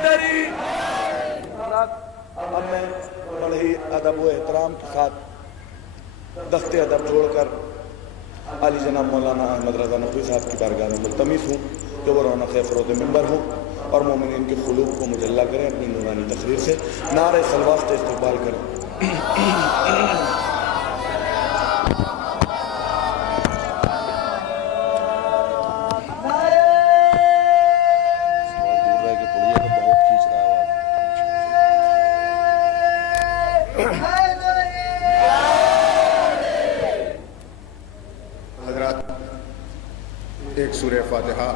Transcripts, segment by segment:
حیدری. اب میں بڑے ہی ادب و احترام کے ساتھ دست ادب چھوڑ کر علی جناب مولانا احمد رضا نقوی صاحب کی بارگاہ میں ملتمس ہوں کہ وہ رونق فروغ منبر ہوں اور مومنین کے قلوب کو مجلہ کریں اپنی نورانی تقریر سے. نعرہ صلوات سے استقبال کریں. ایک سورہ فاتحہ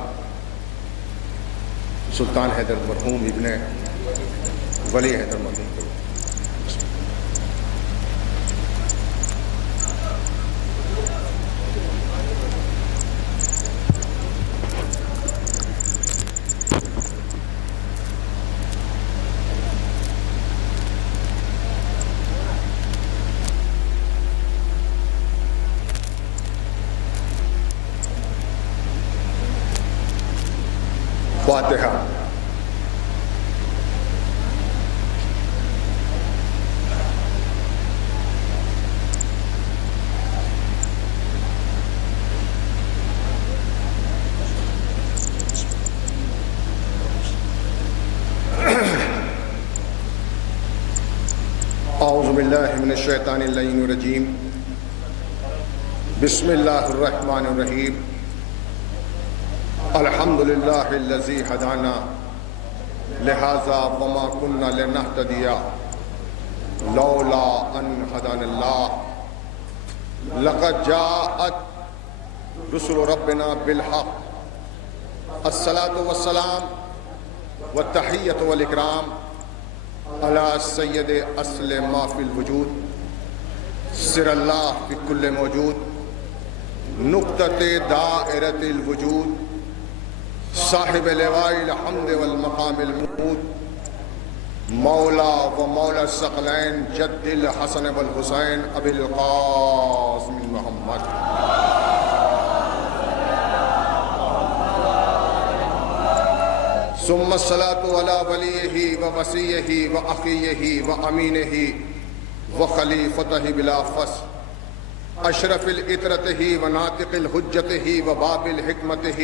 سلطان حیدر مرحوم ابن ولی حیدر مرحوم کو. فاتحہ. اعوذ باللہ من الشیطان اللعین الرجیم. بسم اللہ الرحمن الرحیم. الحمدللہ الذی ہدانا لہذا وما كنا لنہتدی لولا ان ہدانا اللہ. لقد جاءت رسل ربنا بالحق. الصلاة والسلام والتحیۃ والاکرام علی سید اصل ما فی الوجود. سر اللہ فی کل موجود. نقطۃ دائرۃ الوجود. صاحب لواء الحمد والمقام المحمود. مولا و مولا الثقلین جد الحسن والحسین ابی القاسم محمد. ثم الصلاة على وليه ووصيه وأخيه وأمينه وخليفته بلا فصل. اشرف الإطرته وناطق الحجته وباب الحكمته.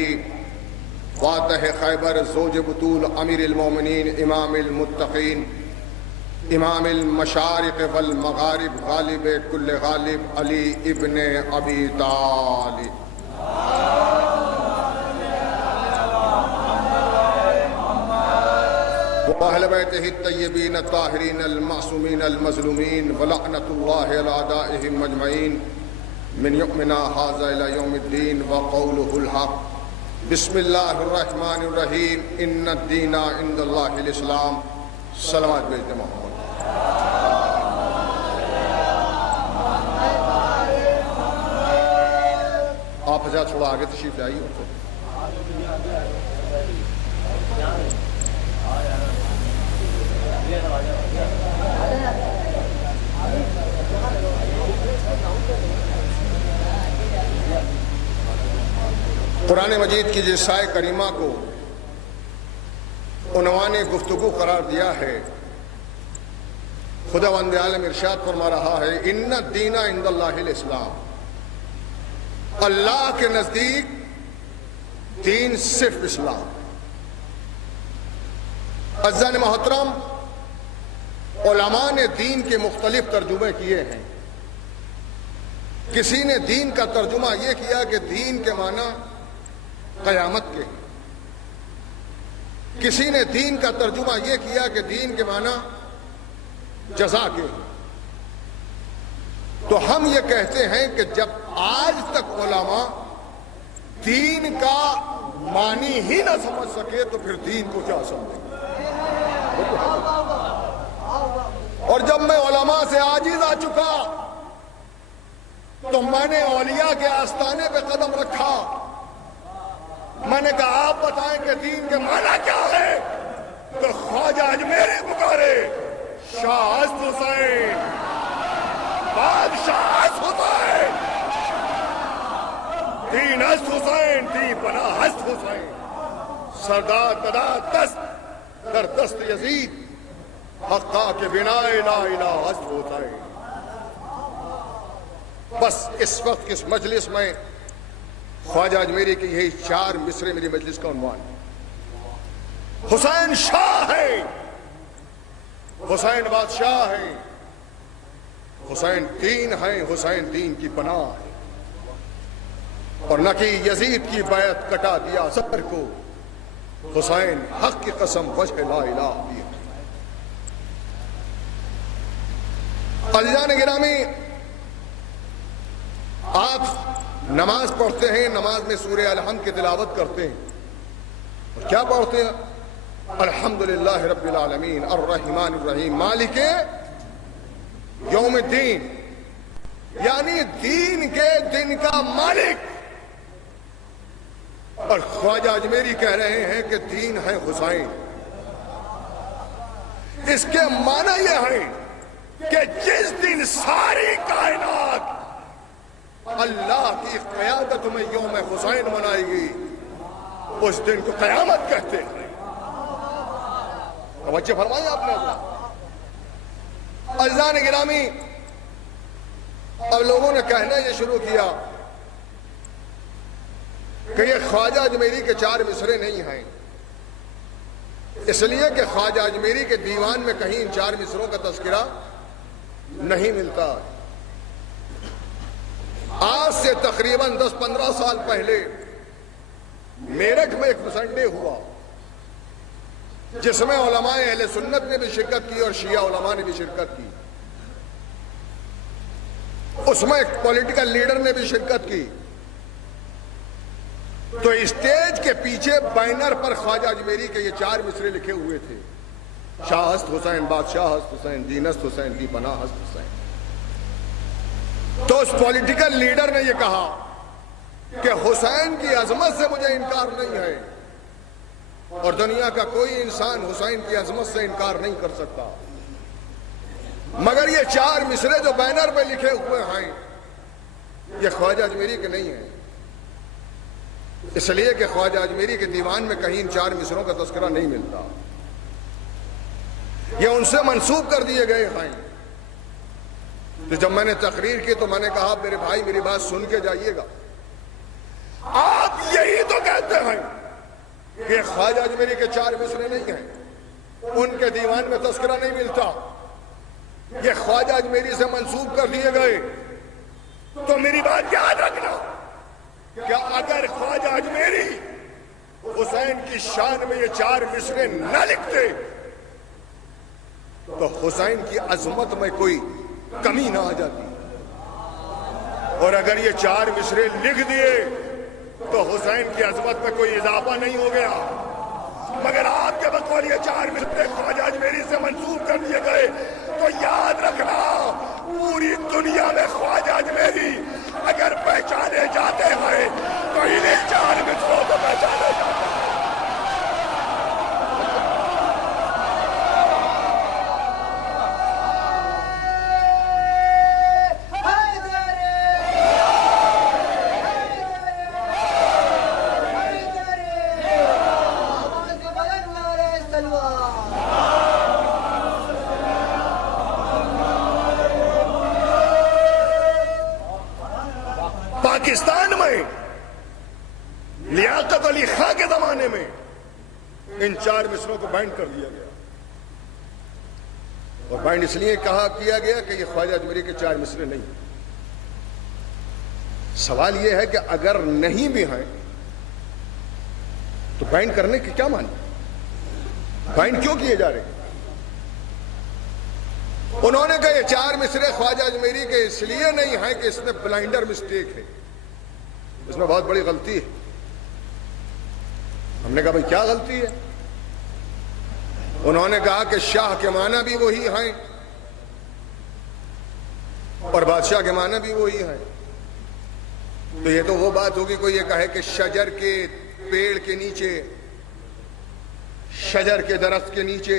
فاتح خیبر زوج بطول امیر المومنین امام المتقین امام المشارق والمغارب غالب کل غالب علی ابن ابی طالب. وأهل بيته الطيبين الطاهرين المعصومين المظلومين ولعنة الله على أعدائهم أجمعين من يومنا هذا إلى يوم الدين. وقوله الحق. بسم اللہ الرحمن الرحیم. ان الدین عند اللہ الاسلام. صلوات بھیجتے محمد. آپ حضرات تھوڑا آگے تشریف لائیے. قرآن مجید کی جس آیت کریمہ کو عنوان گفتگو قرار دیا ہے، خداوند عالم ارشاد فرما رہا ہے ان الدین عند اللہ الاسلام. اللہ کے نزدیک دین صرف اسلام. عزیزان محترم، علماء نے دین کے مختلف ترجمے کیے ہیں. کسی نے دین کا ترجمہ یہ کیا کہ دین کے معنی قیامت کے. کسی نے دین کا ترجمہ یہ کیا کہ دین کے معنی جزا کے. تو ہم یہ کہتے ہیں کہ جب آج تک علماء دین کا معنی ہی نہ سمجھ سکے تو پھر دین کو کیا سمجھیں. اور جب میں علماء سے عاجز آ چکا تو میں نے اولیاء کے آستانے پہ قدم رکھا. میں نے کہا آپ بتائیں کہ دین کے معنی کیا ہے؟ تو خواجہ اجمیری پکارے، شاہ ہست حسین، بادشاہ ہست حسین، دین ہست حسین، دین پناہ ہست حسین، سردار تدا دست در دست یزید حقا کے بنا لا الہ حذف ہوتا ہے. بس اس وقت اس مجلس میں خواجہ اجمیری کی یہی 4 مصرے میری مجلس کا عنوان ہے. حسین شاہ ہے، حسین بادشاہ ہے، حسین دین ہے، حسین دین کی پناہ ہے. اور نہ کہ یزید کی بیعت کٹا دیا سفر کو، حسین حق کی قسم وجہ لا الہ دی. عزیزان گرامی، آپ نماز پڑھتے ہیں، نماز میں سورہ الحمد کی تلاوت کرتے ہیں، اور کیا پڑھتے ہیں؟ الحمدللہ رب العالمین الرحمن الرحیم مالک یوم الدین، یعنی دین کے دن کا مالک. اور خواجہ اجمیری کہہ رہے ہیں کہ دین ہے حسین. اس کے معنی یہ ہے کہ جس دن ساری کائنات اللہ کی قیادت میں یوم حسین منائے گی، اس دن کو قیامت کہتے ہیں. توجہ فرمائیں آپ نے. عزیزان گرامی، اب لوگوں نے کہنا یہ شروع کیا کہ یہ خواجہ اجمیری کے 4 مصرے نہیں ہیں، اس لیے کہ خواجہ اجمیری کے دیوان میں کہیں ان 4 مصروں کا تذکرہ نہیں ملتا. آج سے تقریباً 10-15 سال پہلے میرٹھ میں ایک مسنڈے ہوا جس میں علماء اہل سنت نے بھی شرکت کی اور شیعہ علماء نے بھی شرکت کی. اس میں ایک پولیٹیکل لیڈر نے بھی شرکت کی. تو اسٹیج کے پیچھے بینر پر خواجہ اجمیری کے یہ 4 مصرے لکھے ہوئے تھے: شاہ ہست حسین، بادشاہ ہست حسین، دین ہست حسین، دی پناہ ہست حسین. تو اس پولیٹیکل لیڈر نے یہ کہا کہ حسین کی عظمت سے مجھے انکار نہیں ہے، اور دنیا کا کوئی انسان حسین کی عظمت سے انکار نہیں کر سکتا، مگر یہ 4 مصرے جو بینر پہ لکھے ہوئے ہیں یہ خواجہ اجمیری کے نہیں ہیں، اس لیے کہ خواجہ اجمیری کے دیوان میں کہیں ان 4 مصروں کا تذکرہ نہیں ملتا. یہ ان سے منسوب کر دیے گئے ہیں. تو جب میں نے تقریر کی تو میں نے کہا میرے بھائی میری بات سن کے جائیے گا. آپ یہی تو کہتے ہیں کہ خواجہ اجمیری کے 4 مصرے نہیں ہیں، ان کے دیوان میں تذکرہ نہیں ملتا، یہ خواجہ اجمیری سے منسوب کر دیے گئے. تو میری بات یاد رکھنا کہ اگر خواجہ اجمیری حسین کی شان میں یہ 4 مصرے نہ لکھتے تو حسین کی عظمت میں کوئی کمی نہ آ جاتی، اور اگر یہ 4 مصرے لکھ دیے تو حسین کی عظمت میں کوئی اضافہ نہیں ہو گیا. مگر آپ کے بقول یہ 4 مصرے خواجہ اجمیری سے منسوب کر دیے گئے تو یاد رکھنا پوری دنیا میں خواجہ اجمیری اگر پہچانے جاتے ہیں تو انہیں 4 مصروں کو پہچانے جاتے ہیں. پاکستان میں لیاقت علی خان کے زمانے میں ان 4 مصروں کو بینڈ کر دیا گیا، اور بینڈ اس لیے کیا گیا کہ یہ خواجہ اجمیری کے 4 مصرے نہیں. سوال یہ ہے کہ اگر نہیں بھی ہیں تو بینڈ کرنے کی کیا معنی؟ بینڈ کیوں کیے جا رہے ہیں؟ انہوں نے کہا یہ 4 مصرے خواجہ اجمیری کے اس لیے نہیں ہیں کہ اس میں بلائنڈر مسٹیک ہے، اس میں بہت بڑی غلطی ہے. ہم نے کہا بھئی کیا غلطی ہے؟ انہوں نے کہا کہ شاہ کے معنی بھی وہی ہیں اور بادشاہ کے معنی بھی وہی ہیں. تو یہ تو وہ بات ہوگی کوئی یہ کہے کہ شجر کے پیڑ کے نیچے، شجر کے درخت کے نیچے،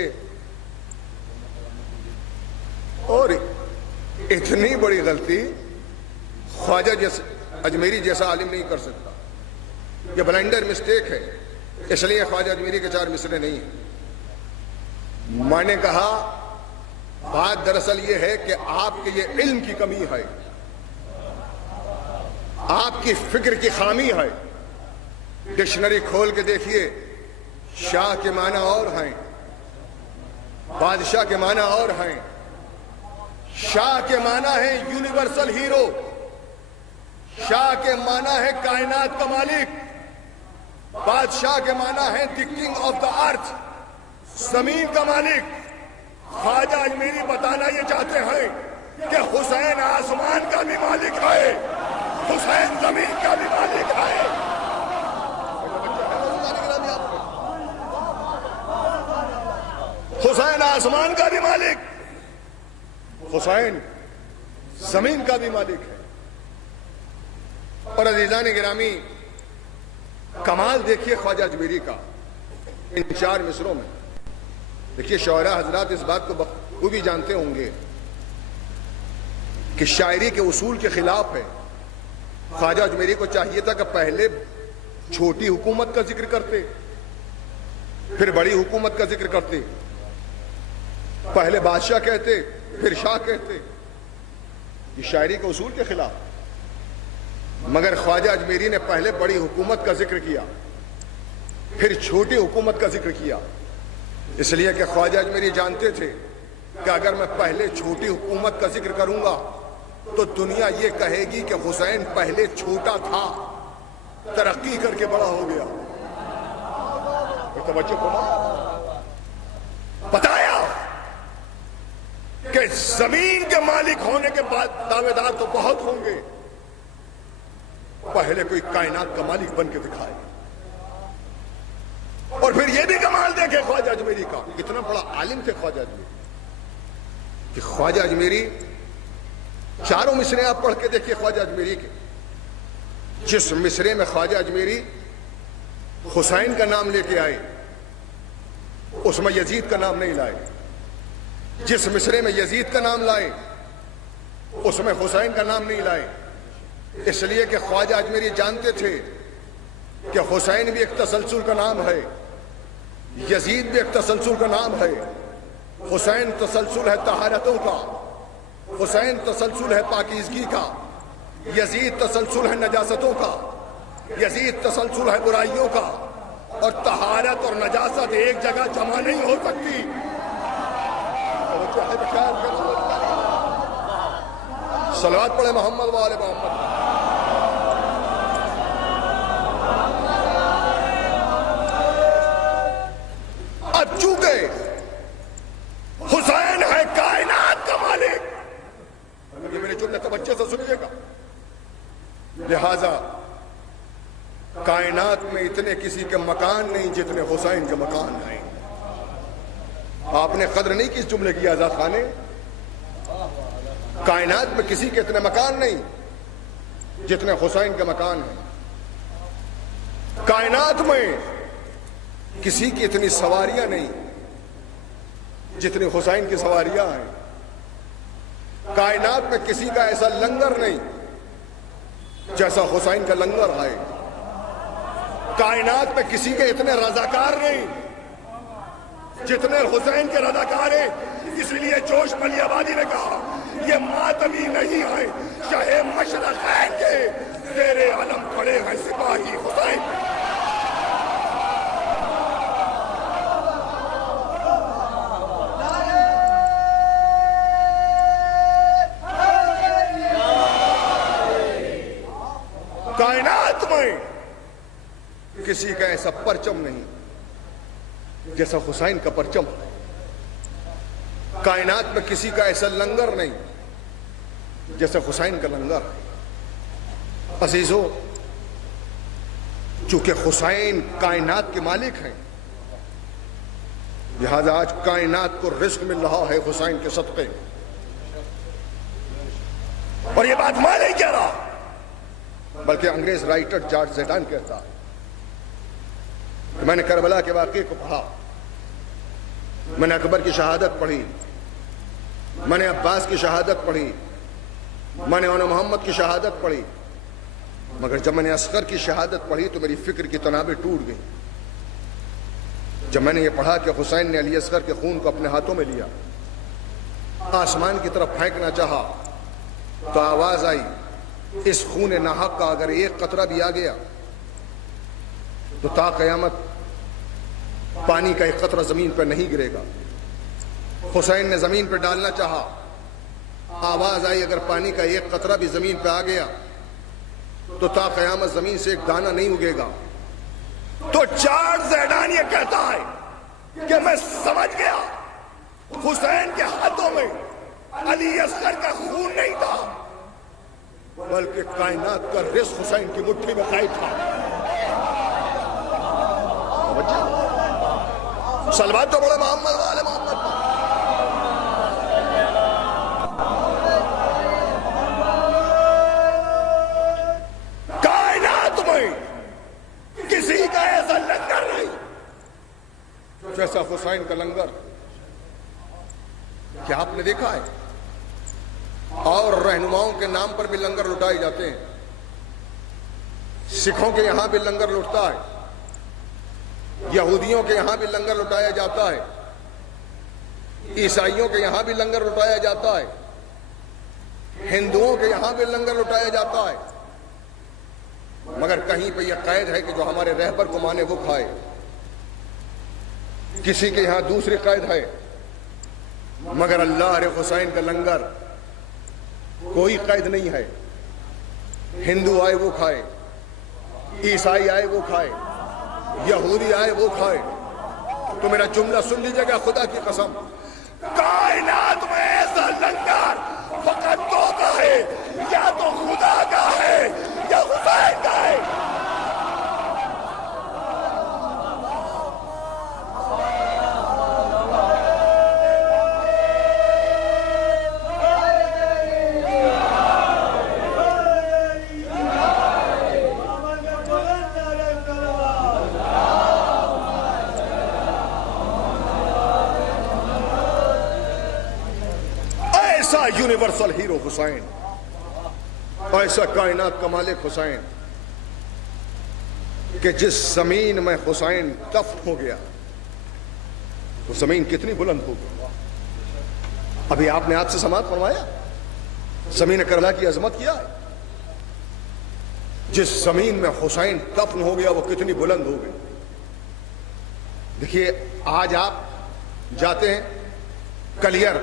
اور اتنی بڑی غلطی خواجہ اجمیری جیسا عالم نہیں کر سکتا. یہ بلائنڈر مسٹیک ہے، اس لیے خواجہ اجمیری کے 4 مصرے نہیں ہیں. میں نے کہا بات دراصل یہ ہے کہ آپ کے یہ علم کی کمی ہے، آپ کی فکر کی خامی ہے۔ ڈکشنری کھول کے دیکھیے، شاہ کے معنی اور ہیں، بادشاہ کے معنی اور ہیں۔ شاہ کے معنی ہے یونیورسل ہیرو، شاہ کے معنی ہے کائنات کا مالک، بادشاہ کے معنی ہے دی کنگ آف دا ارتھ، زمین کا مالک۔ خواجہ اجمیری بتانا یہ چاہتے ہیں کہ حسین آسمان کا بھی مالک ہے، حسین زمین کا بھی مالک ہے۔ حسین آسمان کا بھی مالک، حسین زمین کا بھی مالک ہے۔ اور عزیزان گرامی، کمال دیکھیے خواجہ اجمیری کا ان 4 مصروں میں۔ دیکھیے شاعرہ حضرات اس بات کو بخوبی جانتے ہوں گے کہ شاعری کے اصول کے خلاف ہے۔ خواجہ اجمیری کو چاہیے تھا کہ پہلے چھوٹی حکومت کا ذکر کرتے، پھر بڑی حکومت کا ذکر کرتے، پہلے بادشاہ کہتے پھر شاہ کہتے۔ یہ شاعری کے اصول کے خلاف۔ مگر خواجہ اجمیری نے پہلے بڑی حکومت کا ذکر کیا، پھر چھوٹی حکومت کا ذکر کیا، اس لیے کہ خواجہ اجمیری جانتے تھے کہ اگر میں پہلے چھوٹی حکومت کا ذکر کروں گا تو دنیا یہ کہے گی کہ حسین پہلے چھوٹا تھا، ترقی کر کے بڑا ہو گیا۔ توجہ فرمائیں، بتایا کہ زمین کے مالک ہونے کے بعد دعوے دار تو بہت ہوں گے، پہلے کوئی کائنات کا مالک بن کے دکھائے۔ اور پھر یہ بھی کمال دیکھے خواجہ اجمیری کا، کتنا بڑا عالم تھے خواجہ اجمیری کہ خواجہ اجمیری 4 مصرے آپ پڑھ کے دیکھیے خواجہ اجمیری کے۔ جس مصرے میں خواجہ اجمیری حسین کا نام لے کے آئے اس میں یزید کا نام نہیں لائے، جس مصرے میں یزید کا نام لائے اس میں حسین کا نام نہیں لائے، اس لیے کہ خواجہ اجمیری جانتے تھے کہ حسین بھی ایک تسلسل کا نام ہے، یزید بھی ایک تسلسل کا نام ہے۔ حسین تسلسل ہے طہارتوں کا، حسین تسلسل ہے پاکیزگی کا، یزید تسلسل ہے نجاستوں کا، یزید تسلسل ہے برائیوں کا، اور طہارت اور نجاست ایک جگہ جمع نہیں ہو سکتی۔ صلوات پڑھے محمد وآل محمد۔ اب چونکہ حسین ہے کائنات کا مالک، یہ میرے جملے توجہ سے سنیے گا، لہذا کائنات میں اتنے کسی کے مکان نہیں جتنے حسین کے مکان ہیں۔ آپ نے قدر نہیں کی اس جملے کی آزاد خان نے۔ کائنات میں کسی کے اتنے مکان نہیں جتنے حسین کے مکان ہیں۔ کائنات میں کسی کی اتنی سواریاں نہیں جتنی حسین کی سواریاں ہیں۔ کائنات میں کسی کا ایسا لنگر نہیں جیسا حسین کا لنگر ہے۔ کائنات میں کسی کے اتنے رضاکار نہیں جتنے حسین کے رضاکار ہیں۔ اس لیے جوش علی آبادی نے کہا یہ ماتمی نہیں ہے، شاہ مشرقین کے زیر علم کھڑے ہیں سپاہی حسین۔ کائنات میں کسی کا ایسا پرچم نہیں جیسا حسین کا پرچم ہے۔ کائنات میں کسی کا ایسا لنگر نہیں جیسا حسین کا لنگر ہے۔ عزیزو، چونکہ حسین کائنات کے مالک ہیں، لہذا آج کائنات کو رزق مل رہا ہے حسین کے صدقے میں۔ اور یہ بات میں نہیں کہہ رہا بلکہ انگریز رائٹر جارج زیڈان کہتا ہے۔ میں نے کربلا کے واقعے کو پڑھا، میں نے اکبر کی شہادت پڑھی، میں نے عباس کی شہادت پڑھی، میں نے اون محمد کی شہادت پڑھی، مگر جب میں نے اصغر کی شہادت پڑھی تو میری فکر کی تنابیں ٹوٹ گئی۔ جب میں نے یہ پڑھا کہ حسین نے علی اصغر کے خون کو اپنے ہاتھوں میں لیا، آسمان کی طرف پھینکنا چاہا، تو آواز آئی اس خون ناحق کا اگر ایک قطرہ بھی آ گیا تو تا قیامت پانی کا ایک قطرہ زمین پر نہیں گرے گا۔ حسین نے زمین پہ ڈالنا چاہا، آواز آئی اگر پانی کا ایک قطرہ بھی زمین پہ آ گیا تو تا قیامت زمین سے ایک دانہ نہیں اگے گا۔ تو چارلز زیڈان یہ کہتا ہے کہ میں سمجھ گیا حسین کے ہاتھوں میں علی اصغر کا خون نہیں تھا، بلکہ کائنات کا رزق حسین کی مٹھی میں قید تھا۔ سلوات تو بڑے محمد والے محمد۔ کائنات میں کسی کا ایسا لنگر نہیں جیسا حسین کا لنگر۔ کیا آپ نے دیکھا ہے؟ اور رہنماؤں کے نام پر بھی لنگر لٹائے جاتے ہیں۔ سکھوں کے یہاں بھی لنگر لٹتا ہے، یہودیوں کے یہاں بھی لنگر لٹایا جاتا ہے، عیسائیوں کے یہاں بھی لنگر لٹایا جاتا ہے، ہندوؤں کے یہاں بھی لنگر لٹایا جاتا ہے، مگر کہیں پہ یہ قید ہے کہ جو ہمارے رہبر کو مانے وہ کھائے۔ کسی کے یہاں دوسری قید ہے، مگر اللہ رے حسین کا لنگر کوئی قید نہیں ہے۔ ہندو آئے وہ کھائے، عیسائی آئے وہ کھائے، یہودی آئے وہ کھائے۔ تو میرا جملہ سن لیجیے گا خدا کی قسم، کائنات میں ایسا لنگر فقط دو کا ہے، یا تو خدا کا ہے یا حسین کا ہے۔ یونیورسل ہیرو حسین، ایسا کائنات کا مالک حسین کہ جس زمین میں حسین دفن ہو گیا وہ زمین کتنی بلند ہو گئی۔ ابھی آپ نے آج سے سماعت فرمایا زمین کربلا کی عظمت کیا ہے۔ جس زمین میں حسین دفن ہو گیا وہ کتنی بلند ہو گئی۔ دیکھیے آج آپ جاتے ہیں کلیر،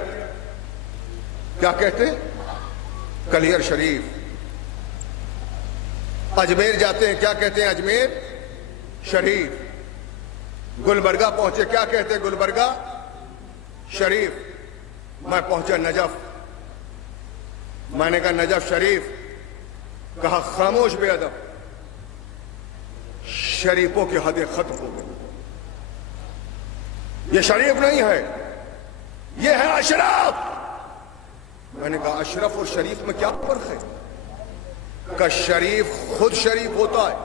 کیا کہتے ہیں؟ کلیر شریف۔ اجمیر جاتے ہیں، کیا کہتے ہیں؟ اجمیر شریف۔ گلبرگہ پہنچے، کیا کہتے ہیں؟ گلبرگہ شریف۔ میں پہنچا نجف، میں نے کہا نجف شریف، کہا خاموش بے ادب، شریفوں کی حدیں ختم ہو گئی، یہ شریف نہیں ہے، یہ ہے اشراف۔ میں نے کہا اشرف اور شریف میں کیا فرق ہے؟ کہ شریف خود شریف ہوتا ہے،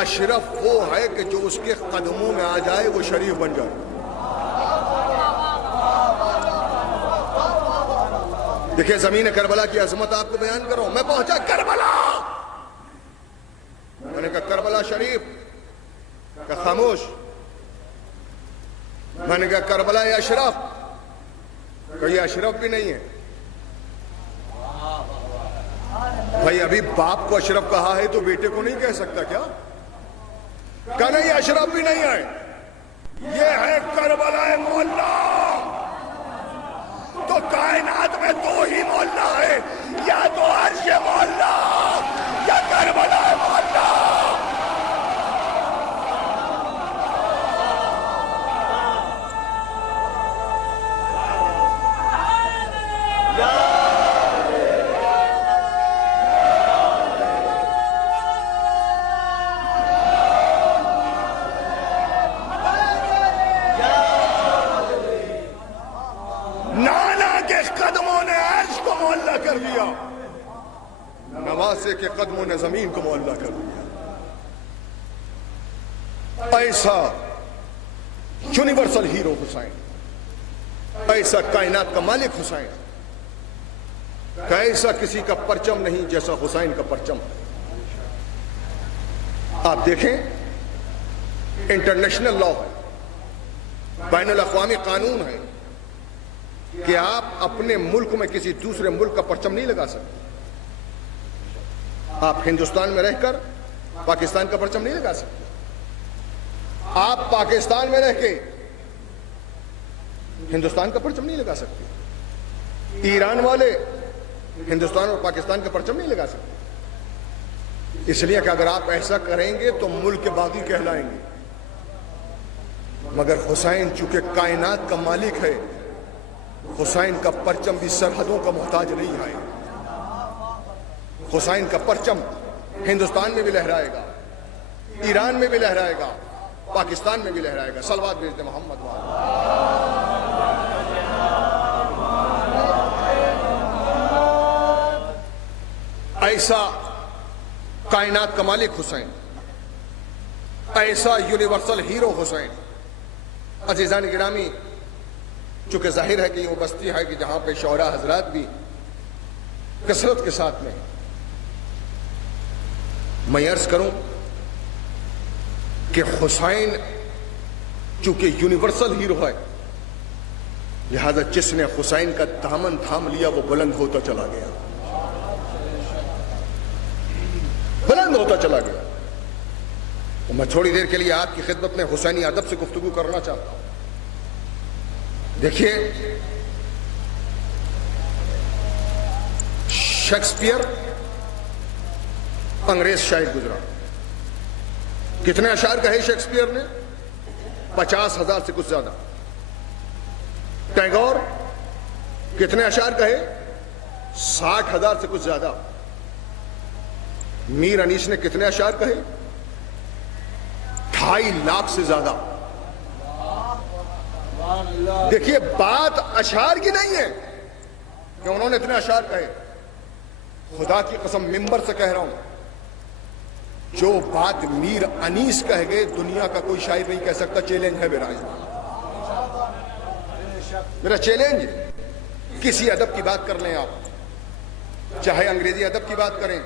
اشرف وہ ہے کہ جو اس کے قدموں میں آ جائے وہ شریف بن جائے۔ دیکھیں زمین کربلا کی عظمت آپ کو بیان کرو۔ میں پہنچا کربلا، میں نے کہا کربلا شریف، کہا خاموش۔ میں نے کہا کربلا یا اشرف، کہ یہ اشرف بھی نہیں ہے۔ بھائی ابھی باپ کو اشرف کہا ہے تو بیٹے کو نہیں کہہ سکتا کیا؟ کہ نہیں اشرف بھی نہیں ہے، یہ ہے کربلا مولا۔ تو کائنات میں دو ہی مولا ہے، یا تو عرش مولا یا کربلا مولا۔ نواسے کے قدموں نے زمین کو معلّہ کر دیا۔ ایسا یونیورسل ہیرو حسین، ایسا کائنات کا مالک حسین، کہ ایسا کسی کا پرچم نہیں جیسا حسین کا پرچم۔ آپ دیکھیں انٹرنیشنل لا ہے، بین الاقوامی قانون ہے کہ آپ اپنے ملک میں کسی دوسرے ملک کا پرچم نہیں لگا سکتے. آپ ہندوستان میں رہ کر پاکستان کا پرچم نہیں لگا سکتے. آپ پاکستان میں رہ کے ہندوستان کا پرچم نہیں لگا سکتے. ایران والے ہندوستان اور پاکستان کا پرچم نہیں لگا سکتے. اس لیے کہ اگر آپ ایسا کریں گے تو ملک کے باغی کہلائیں گے. مگر حسین چونکہ کائنات کا مالک ہے، حسین کا پرچم بھی سرحدوں کا محتاج نہیں ہے. حسین کا پرچم ہندوستان میں بھی لہرائے گا، ایران میں بھی لہرائے گا، پاکستان میں بھی لہرائے گا. صلوات بھیج دیں محمد والے. ایسا کائنات کا مالک حسین، ایسا یونیورسل ہیرو حسین. عزیزان گرامی، چونکہ ظاہر ہے کہ یہ وہ بستی ہے کہ جہاں پہ شعراء حضرات بھی کثرت کے ساتھ میں، میں عرض کروں کہ حسین چونکہ یونیورسل ہیرو ہے، لہذا جس نے حسین کا دامن تھام لیا وہ بلند ہوتا چلا گیا، بلند ہوتا چلا گیا. میں تھوڑی دیر کے لیے آپ کی خدمت میں حسینی ادب سے گفتگو کرنا چاہتا ہوں. دیکھیے، شیکسپیئر انگریز شاعر گزرا. کتنے اشعار کہے شیکسپیئر نے؟ 50,000 سے کچھ زیادہ. ٹیگور کتنے اشعار کہے؟ 60,000 سے کچھ زیادہ. میر انیس نے کتنے اشعار کہے؟ 2.5 لاکھ سے زیادہ. دیکھیے، بات اشعار کی نہیں ہے کہ انہوں نے اتنے اشعار کہے. خدا کی قسم ممبر سے کہہ رہا ہوں، جو بات میر انیس کہہ گئے دنیا کا کوئی شاعر نہیں کہہ سکتا. چیلنج ہے میرا چیلنج. کسی ادب کی بات کر لیں آپ، چاہے انگریزی ادب کی بات کریں،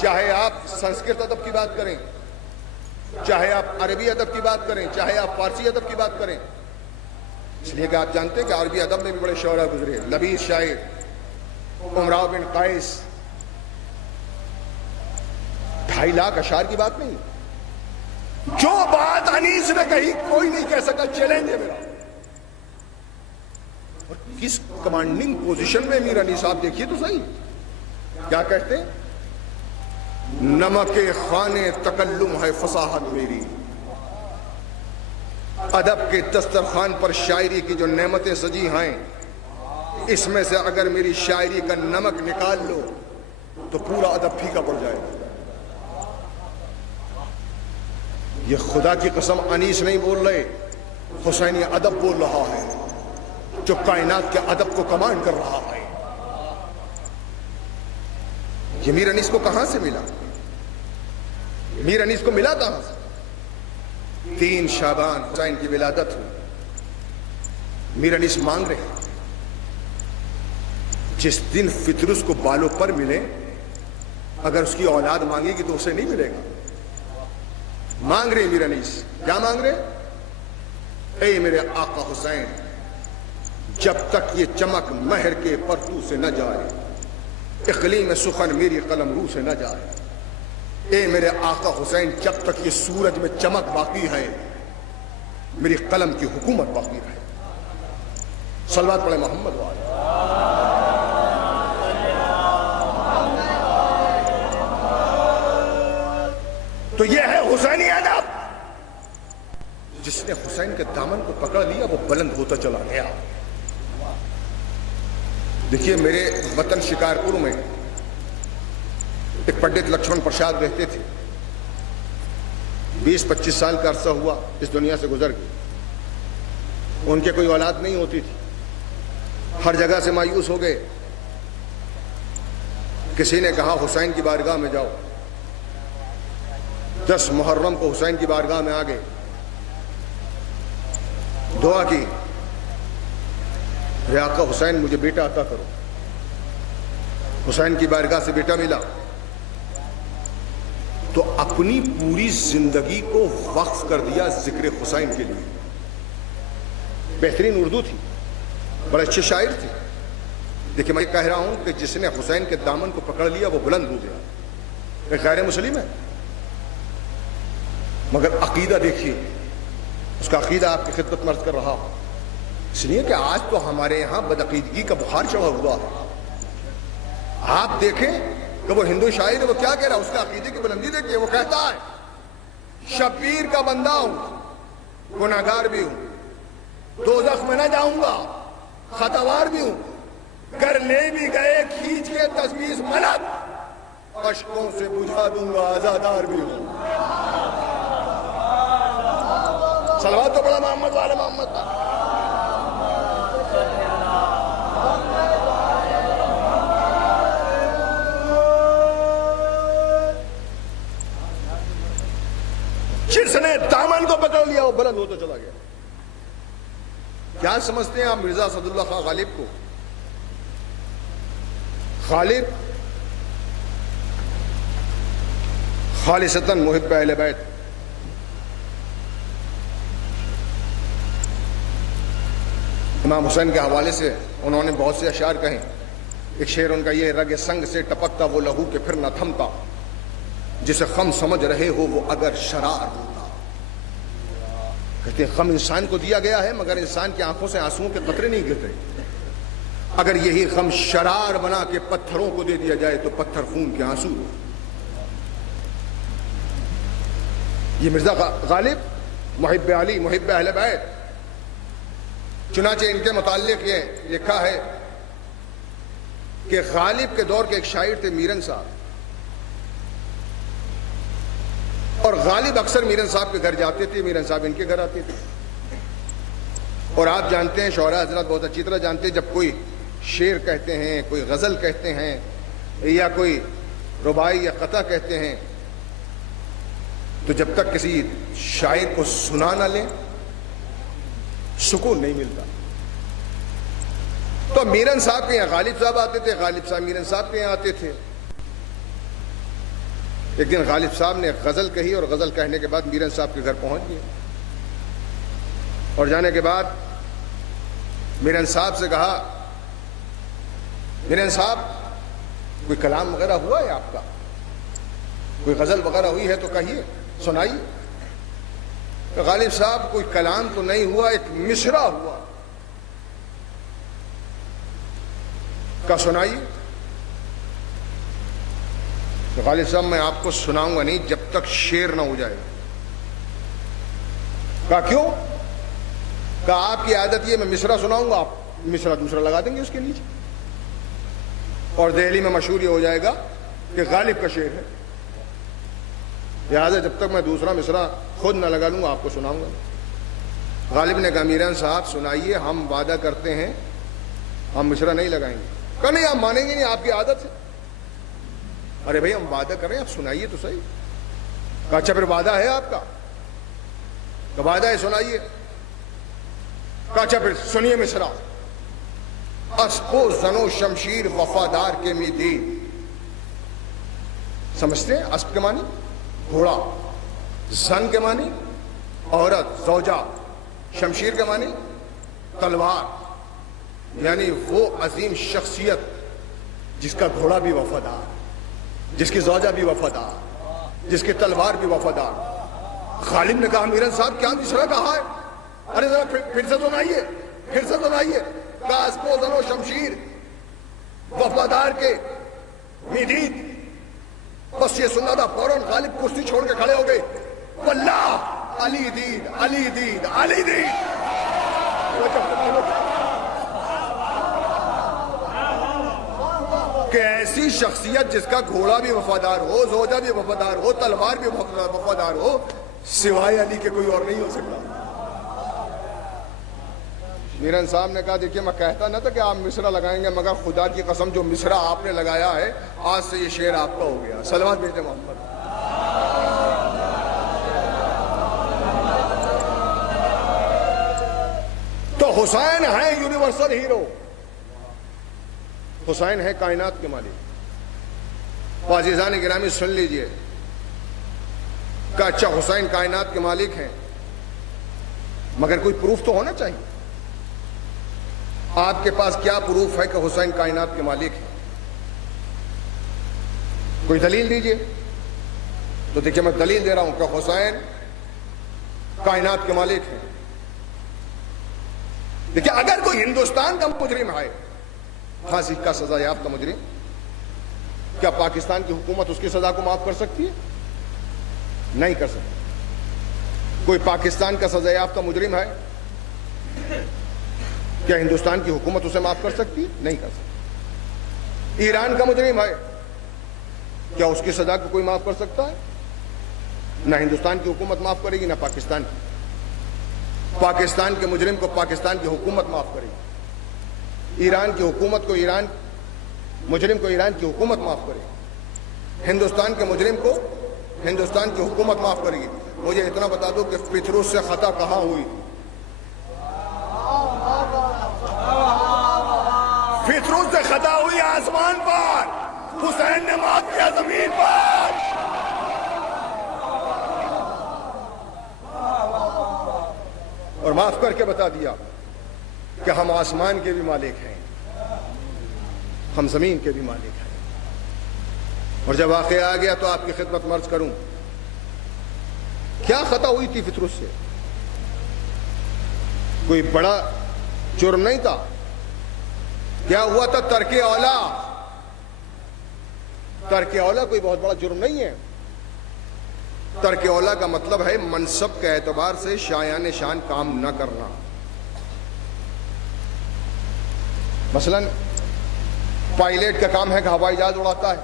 چاہے آپ سنسکرت ادب کی بات کریں، چاہے آپ عربی ادب کی بات کریں، چاہے آپ فارسی ادب کی بات کریں. اس لیے کہ آپ جانتے ہیں کہ عربی ادب میں بھی بڑے شعراء گزرے. لبیب شاعر، امراء بن قیس. 2.5 لاکھ اشعار کی بات نہیں. جو بات انیس نے کہی کوئی نہیں کہہ سکا. چیلنج ہے میرا. اور کس کمانڈنگ پوزیشن میں میر انیس، آپ دیکھیے تو صحیح کیا کہتے ہیں. نمک خانے تکلم ہے فصاحت میری، ادب کے دسترخوان پر شاعری کی جو نعمتیں سجی ہیں، اس میں سے اگر میری شاعری کا نمک نکال لو تو پورا ادب پھیکا پڑ جائے گا. یہ خدا کی قسم انیس نہیں بول رہے، حسینی ادب بول رہا ہے جو کائنات کے ادب کو کمانڈ کر رہا ہے. یہ میر انیس کو کہاں سے ملا؟ میر انیس کو ملا کہاں سے؟ 3 شعبان حسین کی ولادت ہوئی. میر انیس مانگ رہے ہیں جس دن فطرس کو بالوں پر ملے، اگر اس کی اولاد مانگے گی تو اسے نہیں ملے گا. مانگ رہے میر انیس. کیا مانگ رہے؟ اے میرے آقا حسین، جب تک یہ چمک مہر کے پرتو سے نہ جائے، اقلیم سخن میری قلم رو سے نہ جائے. اے میرے آقا حسین، جب تک یہ سورج میں چمک باقی ہے میری قلم کی حکومت باقی رہے. صلوات پڑھے محمد والے. تو یہ ہے حسینی ادب. جس نے حسین کے دامن کو پکڑ لیا وہ بلند ہوتا چلا گیا. دیکھیے، میرے وطن شکارپور میں ایک پنڈت لکشمن پرساد رہتے تھے. 20-25 سال کا عرصہ ہوا اس دنیا سے گزر گئے. ان کے کوئی اولاد نہیں ہوتی تھی. ہر جگہ سے مایوس ہو گئے. کسی نے کہا حسین کی بارگاہ میں جاؤ. 10 محرم کو حسین کی بارگاہ میں آ گئے. دعا کی، اے آقا حسین مجھے بیٹا عطا کرو. حسین کی بارگاہ سے بیٹا ملا تو اپنی پوری زندگی کو وقف کر دیا ذکر حسین کے لیے. بہترین اردو تھی، بڑے اچھے شاعر تھے. دیکھیں میں کہہ رہا ہوں کہ جس نے حسین کے دامن کو پکڑ لیا وہ بلند ہو گیا. ایک غیر مسلم ہے مگر عقیدہ دیکھیے، اس کا عقیدہ آپ کی خدمت میں عرض کر رہا ہوں. اس لیے کہ آج تو ہمارے یہاں بدعقیدگی کا بخار چڑھا ہوا ہے. آپ دیکھیں کہ وہ ہندو شاعر ہے، وہ کیا کہہ رہا ہے، اس کا عقیدے کی بلندی دیکھیے. وہ کہتا ہے شبیر کا بندہ ہوں، گناہگار بھی ہوں، دوزخ میں نہ جاؤں گا، خطاوار بھی ہوں، کر لے بھی گئے کھینچ کے تسبیح ملک، اشکوں سے بجھا دوں گا، آزادار بھی ہوں. صلوات تو بڑا محمد والے محمد کا. جس نے دامن کو پکڑ لیا وہ بلند ہوتا چلا گیا. کیا سمجھتے ہیں آپ مرزا اسد اللہ خان غالب کو؟ غالب خالصتاً محب اہل بیت. امام حسین کے حوالے سے انہوں نے بہت سے اشعار کہیں. ایک شعر ان کا یہ، رگ سنگ سے ٹپکتا وہ لہو کہ پھر نہ تھمتا، جسے خم سمجھ رہے ہو وہ اگر شرار ہوتا. کہتے ہیں غم انسان کو دیا گیا ہے مگر انسان کی آنکھوں سے آنسوؤں کے قطرے نہیں گر رہے. اگر یہی غم شرار بنا کے پتھروں کو دے دیا جائے تو پتھر خون کے آنسو. یہ مرزا غالب محب علی، محب اہل بیت. چنانچہ ان کے متعلق یہ لکھا ہے کہ غالب کے دور کے ایک شاعر تھے میرن صاحب، اور غالب اکثر میرن صاحب کے گھر جاتے تھے، میرن صاحب ان کے گھر آتے تھے. اور آپ جانتے ہیں، شعراء حضرات بہت اچھی طرح جانتے ہیں، جب کوئی شعر کہتے ہیں، کوئی غزل کہتے ہیں، یا کوئی رباعی یا قطع کہتے ہیں، تو جب تک کسی شاعر کو سنا نہ لیں سکون نہیں ملتا. تو میرن صاحب کے یہاں غالب صاحب آتے تھے، غالب صاحب میرن صاحب کے یہاں آتے تھے. ایک دن غالب صاحب نے غزل کہی اور غزل کہنے کے بعد میرن صاحب کے گھر پہنچ گئے، اور جانے کے بعد میرن صاحب سے کہا، میرن صاحب کوئی کلام وغیرہ ہوا ہے آپ کا، کوئی غزل وغیرہ ہوئی ہے تو کہیے، سنائیے. کہ غالب صاحب کوئی کلام تو نہیں ہوا، ایک مصرع ہوا. کا سنائیے. تو غالب صاحب میں آپ کو سناؤں گا نہیں جب تک شعر نہ ہو جائے. کہا کیوں؟ کہا آپ کی عادت یہ، میں مصرع سناؤں گا، آپ مصرع دوسرا لگا دیں گے اس کے نیچے، اور دہلی میں مشہور یہ ہو جائے گا کہ غالب کا شعر ہے. لہٰذا جب تک میں دوسرا مصرع خود نہ لگا لوں گا آپ کو سناؤں گا. غالب نے کہا میران صاحب سنائیے، ہم وعدہ کرتے ہیں ہم مصرع نہیں لگائیں گے. کہا نہیں آپ مانیں گے نہیں، آپ کی عادت ہے. ارے بھائی ہم وعدہ کر رہے ہیں، آپ سنائیے تو صحیح. کہا اچھا پھر وعدہ ہے آپ کا؟ کہ وعدہ ہے، سنائیے. کہا اچھا پھر سنیے مصرع. اسب و زن و شمشیر وفادار کے میدی. سمجھتے ہیں اسب کے معنی گھوڑا، زن کے معنی عورت زوجہ، شمشیر کے معنی تلوار. یعنی وہ عظیم شخصیت جس کا گھوڑا بھی وفادار، جس کی زوجہ بھی وفادار، جس کی تلوار بھی وفادار. غالب نے کہا میرن صاحب کیا مصرع کہا ہے؟ ارے ذرا پھر سے سنائیے، پھر سے سنائیے. کہا اسب و زن و شمشیر وفادار کے میدید. بس یہ سننا تھا، فوراً غالب کرسی چھوڑ کے کھڑے ہو گئے. واللہ علی دید، علی دید، علی دید. کہ ایسی شخصیت جس کا گھوڑا بھی وفادار ہو، زوجہ بھی وفادار ہو، تلوار بھی وفادار ہو، سوائے علی کے کوئی اور نہیں ہو سکتا. میرن صاحب نے کہا دیکھیے میں کہتا نہ تھا کہ آپ مصرع لگائیں گے، مگر خدا کی قسم جو مصرع آپ نے لگایا ہے آج سے یہ شعر آپ کا ہو گیا. صلوات بھیجتے محمد. تو حسین ہے یونیورسل ہیرو، حسین ہے کائنات کے مالک. عزیزان گرامی سن لیجئے کہ اچھا حسین کائنات کے مالک ہیں، مگر کوئی پروف تو ہونا چاہیے. آپ کے پاس کیا پروف ہے کہ حسین کائنات کے مالک ہیں؟ کوئی دلیل دیجئے۔ تو دیکھیے میں دلیل دے رہا ہوں کہ حسین کائنات کے مالک ہیں۔ دیکھیے اگر کوئی ہندوستان کا مجرم ہے، پھانسی کا سزا یافتہ مجرم، کیا پاکستان کی حکومت اس کی سزا کو معاف کر سکتی ہے؟ نہیں کر سکتی۔ کوئی پاکستان کا سزا یافتہ مجرم ہے، کیا ہندوستان کی حکومت اسے معاف کر سکتی ہے؟ نہیں کر سکتی۔ ایران کا مجرم ہے، کیا اس کی سزا کو کوئی معاف کر سکتا ہے؟ نہ ہندوستان کی حکومت معاف کرے گی، نہ پاکستان کی۔ پاکستان کے مجرم کو پاکستان کی حکومت معاف کرے گی، ایران کی حکومت کو مجرم کو ایران کی حکومت معاف کرے گی، ہندوستان کے مجرم کو ہندوستان کی حکومت معاف کرے گی۔ مجھے اتنا بتا دو کہ پتروس سے خطا کہاں ہوئی؟ پتروس سے خطا ہوئی آسمان پر، حسین نے معاف کیا زمین پر۔ اور معاف کر کے بتا دیا کہ ہم آسمان کے بھی مالک ہیں، ہم زمین کے بھی مالک ہیں۔ اور جب واقعہ آ گیا تو آپ کی خدمت میں عرض کروں، کیا خطا ہوئی تھی پطرس سے؟ کوئی بڑا جرم نہیں تھا۔ کیا ہوا تھا؟ ترک اولا۔ ترک اولا کوئی بہت بڑا جرم نہیں ہے۔ ترک اولا کا مطلب ہے منصب کے اعتبار سے شایان شان کام نہ کرنا۔ مثلا پائلٹ کا کام ہے کہ ہوائی جہاز اڑاتا ہے،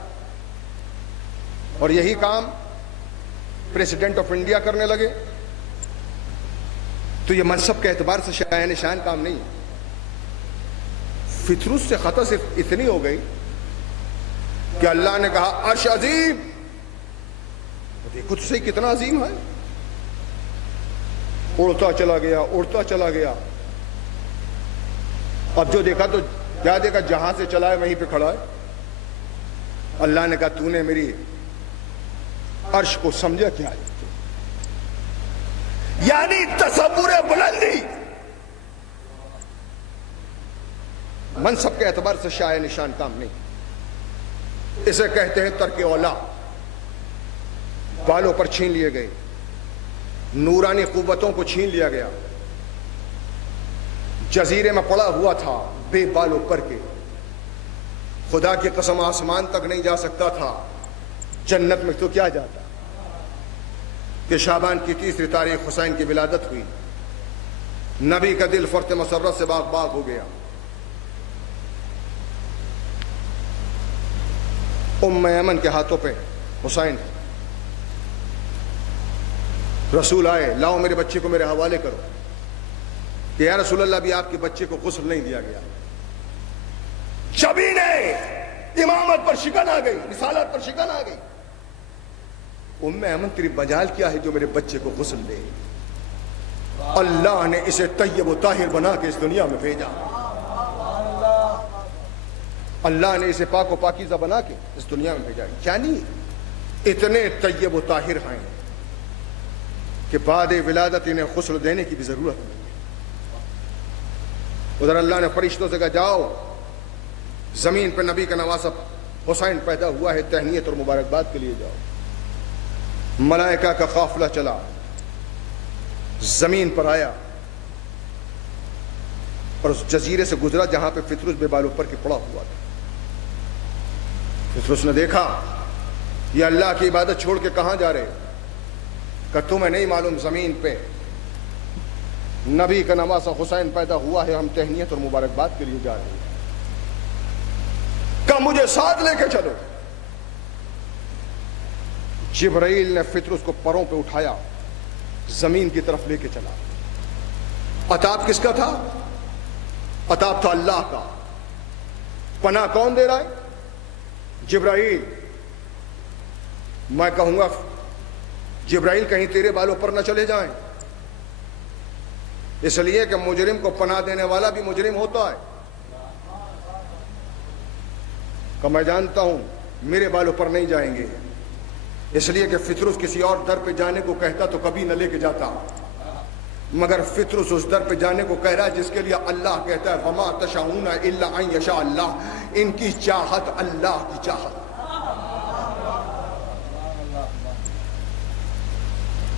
اور یہی کام پریزیڈنٹ آف انڈیا کرنے لگے تو یہ منصب کے اعتبار سے شایان شان کام نہیں۔ پطرس سے خطا صرف اتنی ہو گئی کہ اللہ نے کہا عرش عظیم، دیکھو تو صحیح کتنا عظیم ہے، اڑتا چلا گیا اڑتا چلا گیا۔ اب جو دیکھا تو کیا دیکھا؟ جہاں سے چلا ہے وہیں پہ کھڑا ہے۔ اللہ نے کہا تو نے میری عرش کو سمجھا کیا ہے؟ یعنی تصور بلندی منصب کے اعتبار سے شایع نشان کام نہیں، اسے کہتے ہیں ترک اولا۔ بالوں پر چھین لیے گئے، نورانی قوتوں کو چھین لیا گیا، جزیرے میں پڑا ہوا تھا بے بالوں پر کے، خدا کی قسم آسمان تک نہیں جا سکتا تھا، جنت میں تو کیا جاتا۔ کہ شعبان کی 30 تاریخ حسین کی ولادت ہوئی، نبی کا دل فرط مسرت سے باغ باغ ہو گیا۔ ام ایمن کے ہاتھوں پہ حسین، رسول آئے، لاؤ میرے بچے کو میرے حوالے کرو، کہ یا رسول اللہ بھی آپ کے بچے کو غسل نہیں دیا گیا۔ جبھی نے امامت پر شکن آ گئی، رسالت پر شکن آ گئی۔ ام ایمن تیری مجال کیا ہے جو میرے بچے کو غسل دے؟ اللہ نے اسے طیب و طاہر بنا کے اس دنیا میں بھیجا، اللہ نے اسے پاک و پاکیزہ بنا کے اس دنیا میں بھیجا، یعنی اتنے طیب و طاہر ہیں کہ بعد ولادت انہیں غسل دینے کی بھی ضرورت نہیں۔ ادھر اللہ نے فرشتوں سے کہا جاؤ زمین پہ نبی کا نواسا حسین پیدا ہوا ہے، تہنیت اور مبارکباد کے لیے جاؤ۔ ملائکہ کا قافلہ چلا، زمین پر آیا اور اس جزیرے سے گزرا جہاں پہ پطرس بے بالوں پر کے پڑا ہوا تھا۔ پطرس نے دیکھا یہ اللہ کی عبادت چھوڑ کے کہاں جا رہے؟ کہ تمہیں نہیں معلوم زمین پہ نبی کا نواسا حسین پیدا ہوا ہے، ہم تہنیت اور مبارکباد کے لیے جا رہے ہیں، کہ مجھے ساتھ لے کے چلو۔ جبرائیل نے پطرس کو پروں پہ اٹھایا، زمین کی طرف لے کے چلا۔ عطاب کس کا تھا؟ عطاب تھا اللہ کا۔ پناہ کون دے رہا ہے؟ جبرائیل۔ میں کہوں گا جبرائیل کہیں تیرے بالوں پر نہ چلے جائیں، اس لیے کہ مجرم کو پناہ دینے والا بھی مجرم ہوتا ہے۔ کہ میں جانتا ہوں میرے بالوں پر نہیں جائیں گے، اس لیے کہ پطرس کسی اور در پہ جانے کو کہتا تو کبھی نہ لے کے جاتا۔ مگر فطرس اس در پہ جانے کو کہہ رہا ہے جس کے لیے اللہ کہتا ہے وما تشاؤون الا ان یشاء اللہ، ان کی چاہت اللہ کی چاہت،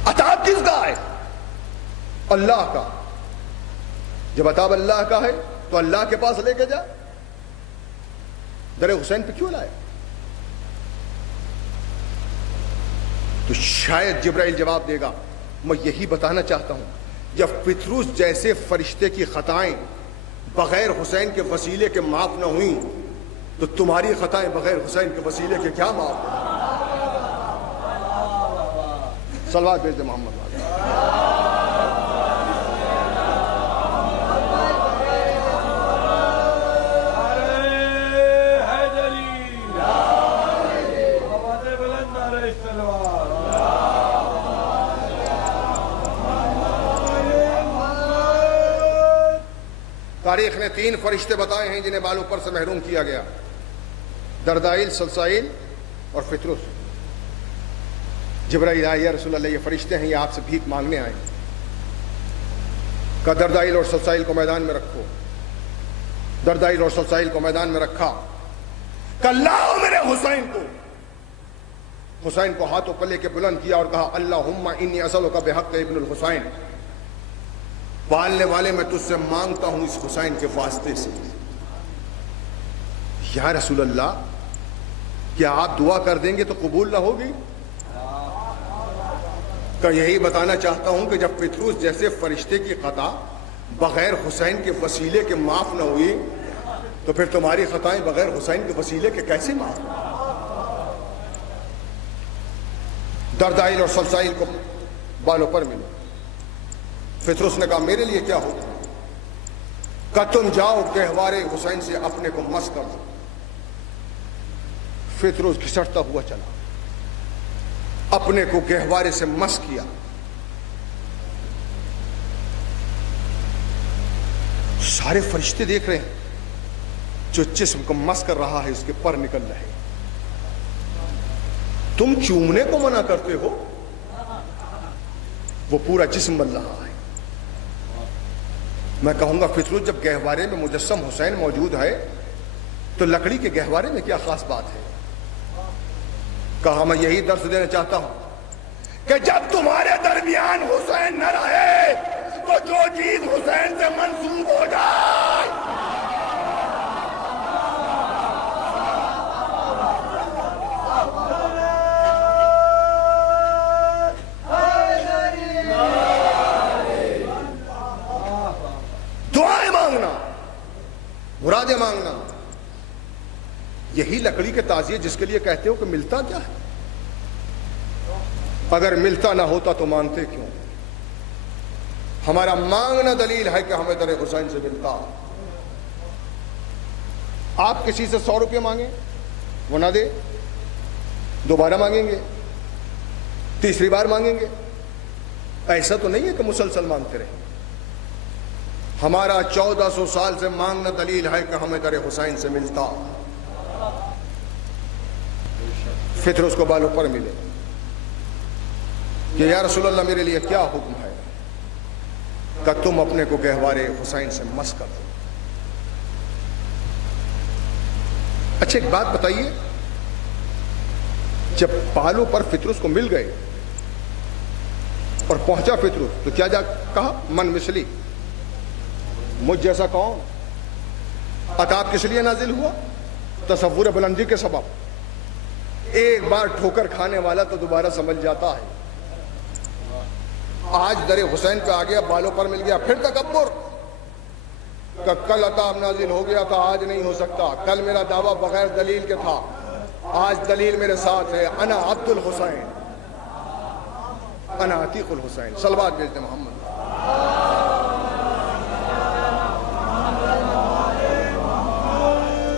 عطاب کس کا ہے؟ اللہ کا۔ جب عطاب اللہ کا ہے تو اللہ کے پاس لے کے جا، در حسین پہ کیوں لائے؟ تو شاید جبرائیل جواب دے گا میں یہی بتانا چاہتا ہوں جب پطرس جیسے فرشتے کی خطائیں بغیر حسین کے وسیلے کے معاف نہ ہوئیں تو تمہاری خطائیں بغیر حسین کے وسیلے کے کیا معاف ہوں؟ صلوات بھیج دے محمد۔ تاریخ نے 3 فرشتے بتائے ہیں جنہیں بالوں پر سے محروم کیا گیا، دردائیل، سلسائیل اور فطرس۔ جبرائیل آئے، یا رسول اللہ یہ فرشتے ہیں، یہ آپ سے بھیک مانگنے آئے۔ کہ دردائیل اور سلسائیل کو میدان میں رکھو۔ دردائیل اور سلسائیل کو میدان میں رکھا کہ لاؤ میرے حسین کو۔ حسین کو ہاتھوں پر لے کے بلند کیا اور کہا اللہم انی اسألک بحق ابن الحسین، پالنے والے میں تجھ سے مانگتا ہوں اس حسین کے واسطے سے۔ یا رسول اللہ کیا آپ دعا کر دیں گے تو قبول نہ ہوگی؟ کہ یہی بتانا چاہتا ہوں کہ جب پطرس جیسے فرشتے کی خطا بغیر حسین کے وسیلے کے معاف نہ ہوئی تو پھر تمہاری خطائیں بغیر حسین کے وسیلے کے کیسے معاف؟ دردائل اور سلسائل کو بالوں پر ملے۔ فطرس نے کہا میرے لیے کیا ہو کہ تم جاؤ گہوارے حسین سے اپنے کو مس کر دو۔ فطرس گھسٹتا ہوا چلا، اپنے کو گہوارے سے مس کیا۔ سارے فرشتے دیکھ رہے ہیں، جو جسم کو مس کر رہا ہے اس کے پر نکل رہے ہیں۔ تم چومنے کو منع کرتے ہو، وہ پورا جسم بن رہا ہے۔ میں کہوں گا فطرس جب گہوارے میں مجسم حسین موجود ہے تو لکڑی کے گہوارے میں کیا خاص بات ہے؟ کہا میں یہی درس دینا چاہتا ہوں کہ جب تمہارے درمیان حسین نہ رہے تو جو چیز حسین سے منسوب ہو جائے دعائیں مانگنا، مرادیں مانگنا، یہی لکڑی کے تعزیے جس کے لیے کہتے ہو کہ ملتا کیا ہے؟ اگر ملتا نہ ہوتا تو مانگتے کیوں؟ ہمارا مانگنا دلیل ہے کہ ہمیں در حسین سے ملتا۔ آپ کسی سے 100 روپے مانگیں وہ نہ دے، دوبارہ مانگیں گے، تیسری بار مانگیں گے، ایسا تو نہیں ہے کہ مسلسل مانگتے رہیں۔ ہمارا 1400 سال سے مانگنا دلیل ہے کہ ہمیں در حسین سے ملتا۔ فطرس کو بالوں پر ملے کہ یا رسول اللہ میرے لیے کیا حکم ہے کہ تم اپنے کو گہوارے حسین سے مس کر دو۔ اچھا ایک بات بتائیے، جب بالوں پر فطرس کو مل گئے اور پہنچا فطرس تو کیا جا کہا من مثلی، مجھ جیسا کون؟ عطاب کس لیے نازل ہوا؟ تصور بلندی کے سبب۔ ایک بار ٹھوکر کھانے والا تو دوبارہ سمجھ جاتا ہے۔ آج در حسین پہ آ گیا، بالوں پر مل گیا، پھر تکبر کہ کل عطاب نازل ہو گیا تھا آج نہیں ہو سکتا، کل میرا دعویٰ بغیر دلیل کے تھا آج دلیل میرے ساتھ ہے، انا عبد الحسین انا عتیق الحسین۔ صلوات بھیجتے محمد۔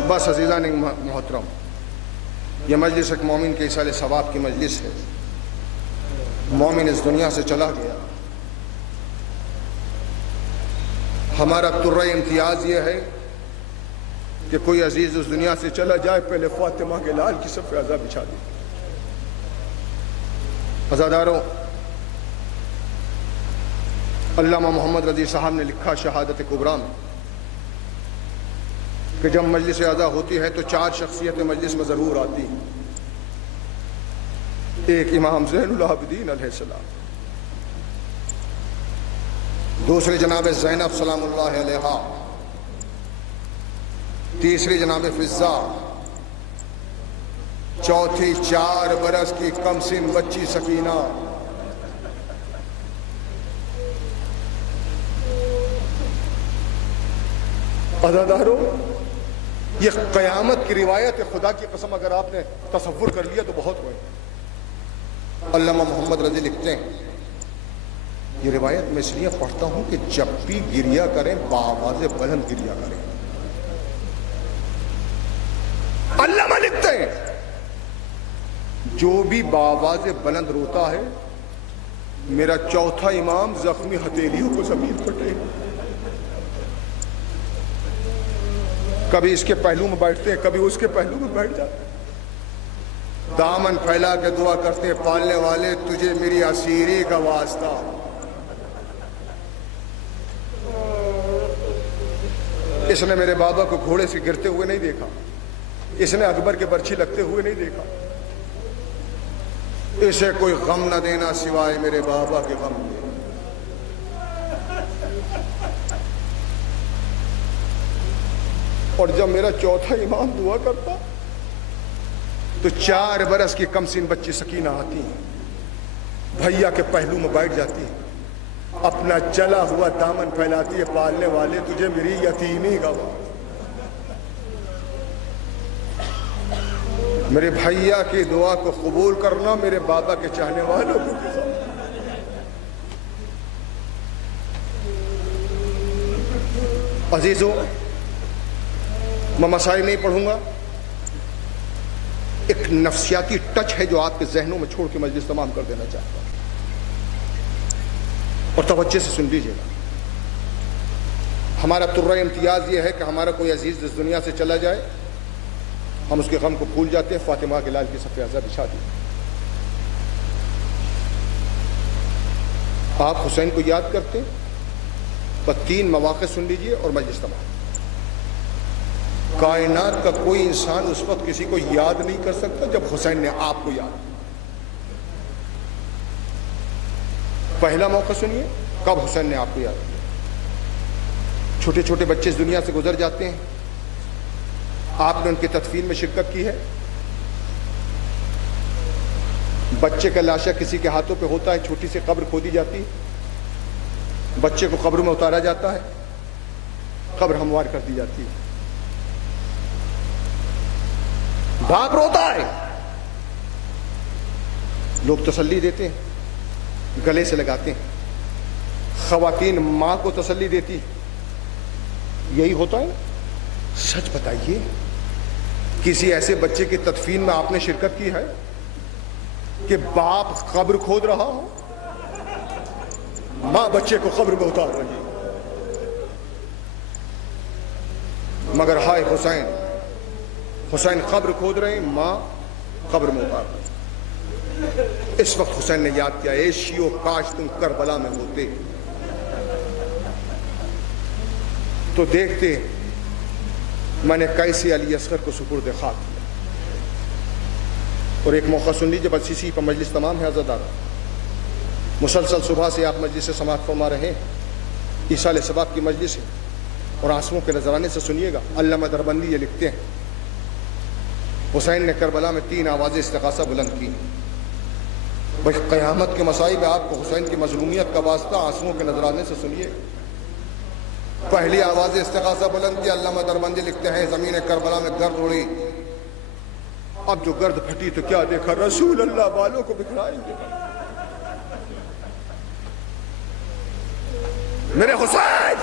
بس عزیزان محترم، یہ مجلس ایک مومن کے ایصال ثواب کی مجلس ہے۔ مومن اس دنیا سے چلا گیا، ہمارا ترہ امتیاز یہ ہے کہ کوئی عزیز اس دنیا سے چلا جائے پہلے فاطمہ کے لال کی صف عزا بچھا دے۔ عزاداروں، علامہ محمد رضی صاحب نے لکھا شہادت کبریٰ میں کہ جب مجلس اعزا ہوتی ہے تو 4 شخصیتیں مجلس میں ضرور آتی ہیں. ایک امام زین العابدین علیہ السلام، دوسرے جناب زینب سلام اللہ علیہا، تیسری جناب فضہ، چوتھی 4 برس کی کم سن بچی سکینہ، عزادارو یہ قیامت کی روایت ہے. خدا کی قسم اگر آپ نے تصور کر لیا تو بہت ہوئے. علامہ محمد رضی لکھتے ہیں یہ روایت میں اس لیے پڑھتا ہوں کہ جب بھی گریا کریں بآواز بلند گریا کریں. علامہ لکھتے ہیں جو بھی بآواز بلند روتا ہے میرا چوتھا امام زخمی ہتھیلیوں کو زمین پھٹے. کبھی اس کے پہلو میں بیٹھتے ہیں کبھی اس کے پہلو میں بیٹھ جاتے ہیں. دامن پھیلا کے دعا کرتے ہیں پالنے والے تجھے میری اسیری کا واسطہ. اس نے میرے بابا کو گھوڑے سے گرتے ہوئے نہیں دیکھا، اس نے اکبر کے برچھی لگتے ہوئے نہیں دیکھا. اسے کوئی غم نہ دینا سوائے میرے بابا کے غم دے. اور جب میرا چوتھا امام دعا کرتا تو 4 برس کی کم سن بچی سکینہ آتی ہے، بھیا کے پہلو میں بیٹھ جاتی ہے، اپنا جلا ہوا دامن پھیلاتی ہے پالنے والے تجھے میری یتیمی کا واسطہ. میرے بھیا کی دعا کو قبول کرنا میرے بابا کے چاہنے والوں کو. عزیزوں میں مسائل نہیں پڑھوں گا، ایک نفسیاتی ٹچ ہے جو آپ کے ذہنوں میں چھوڑ کے مجلس تمام کر دینا چاہتا ہوں اور توجہ سے سن لیجیے گا. ہمارا ترہ امتیاز یہ ہے کہ ہمارا کوئی عزیز اس دنیا سے چلا جائے ہم اس کے غم کو بھول جاتے ہیں. فاطمہ کے لال کی صفحہ ازا بچھا دی. آپ حسین کو یاد کرتے ہیں بس 3 مواقع سن لیجئے اور مجلس تمام. کائنات کا کوئی انسان اس وقت کسی کو یاد نہیں کر سکتا جب حسین نے آپ کو یاد. پہلا موقع سنیے کب حسین نے آپ کو یاد کیا. چھوٹے چھوٹے بچے اس دنیا سے گزر جاتے ہیں، آپ نے ان کی تدفین میں شرکت کی ہے. بچے کا لاشا کسی کے ہاتھوں پہ ہوتا ہے، چھوٹی سی قبر کھودی جاتی ہے، بچے کو قبر میں اتارا جاتا ہے، قبر ہموار کر دی جاتی ہے. باپ روتا ہے، لوگ تسلی دیتے ہیں، گلے سے لگاتے ہیں. خواتین ماں کو تسلی دیتی، یہی ہوتا ہے نا. سچ بتائیے کسی ایسے بچے کی تدفین میں آپ نے شرکت کی ہے کہ باپ قبر کھود رہا ہو، ماں بچے کو قبر میں اتار رہی ہے. مگر ہائے حسین، حسین قبر کھود رہے ہیں، ماں قبر میں اتار رہی. اس وقت حسین نے یاد کیا اے شیعو کاش تم کربلا میں ہوتے تو دیکھتے میں نے کیسے علی اصغر کو سپرد خاک کیا. اور ایک موقع سن لیجیے بس اسی پر مجلس تمام ہے. عزادارہ مسلسل صبح سے آپ مجلس سے سماعت فرما رہے ہیں، ایصال ثواب کی مجلس ہے اور آنسوؤں کے نذرانے سے سنیے گا. علامہ دربندی یہ لکھتے ہیں حسین نے کربلا میں 3 آوازیں استغاثہ بلند کی. بھائی قیامت کے مسائل میں آپ کو حسین کی مظلومیت کا واسطہ آنسوؤں کے نذرانے سے سنیے. پہلی آواز استغاثہ بلند کی. علامہ دربندی لکھتے ہیں زمین کربلا میں گرد اڑی، اب جو گرد پھٹی تو کیا دیکھا، رسول اللہ بالوں کو بکھرائیں گے. میرے حسین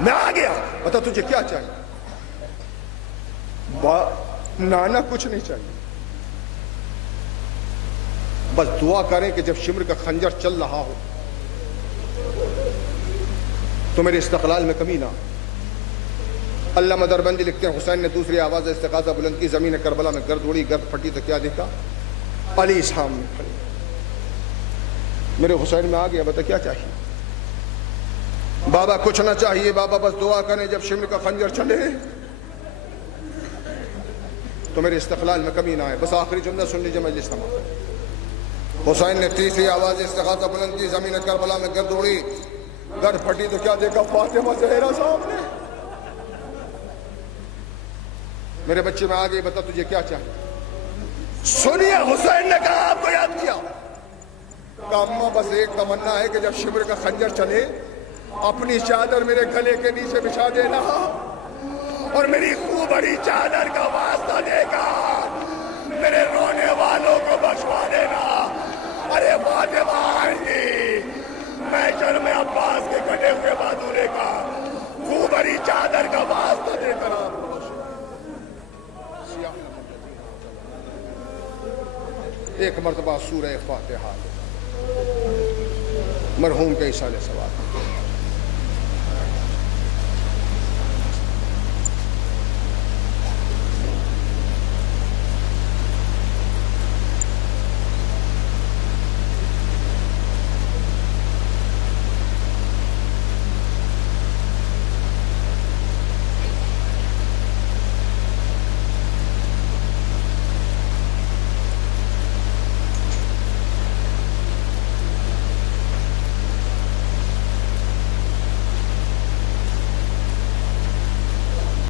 میں آ گیا، بتا تجھے کیا چاہیے. نانا کچھ نہیں چاہیے، بس دعا کریں کہ جب شمر کا خنجر چل رہا ہو تو میرے استقلال میں کمی نہ. علامہ دربندی لکھتے ہیں حسین نے دوسری آواز استغاثہ بلند کی. زمین کربلا میں گرد اڑی، گرد پھٹی تو کیا دیکھا، علی سامنے کھڑے. میرے حسین میں آ گیا، بتا کیا چاہیے. بابا کچھ نہ چاہیے، بابا بس دعا کریں جب شمر کا خنجر چلے تو میرے استقلال میں کمی نہ آئے. بس آخری جملہ سن لیجیے مجلس تمام. حسین نے تیسری آواز استغاثہ بلند کی، زمین کربلا میں گرد اڑی، گرد پھٹی تو کیا دیکھا؟ فاطمہ زہرا صاحب نے. میرے بچے میں آگے بتا تجھے کیا چاہیے؟ سنیے حسین نے کہا، آپ کو یاد کیا؟ کہا اماں بس ایک تمنا ہے کہ جب شمر کا خنجر چلے اپنی چادر میرے گلے کے نیچے بچھا دینا اور میری خوب بڑی چادر کا واسطہ دے گا میرے رونے والوں کو بخشوا دینا. ارے فاطمہ آئیں، میں شرم عباس کے کٹے ہوئے بازورے کا خوب بڑی چادر کا واسطہ دے کر آپ کو ایک مرتبہ سورہ فاتحہ مرحوم کے اصالِ ثواب.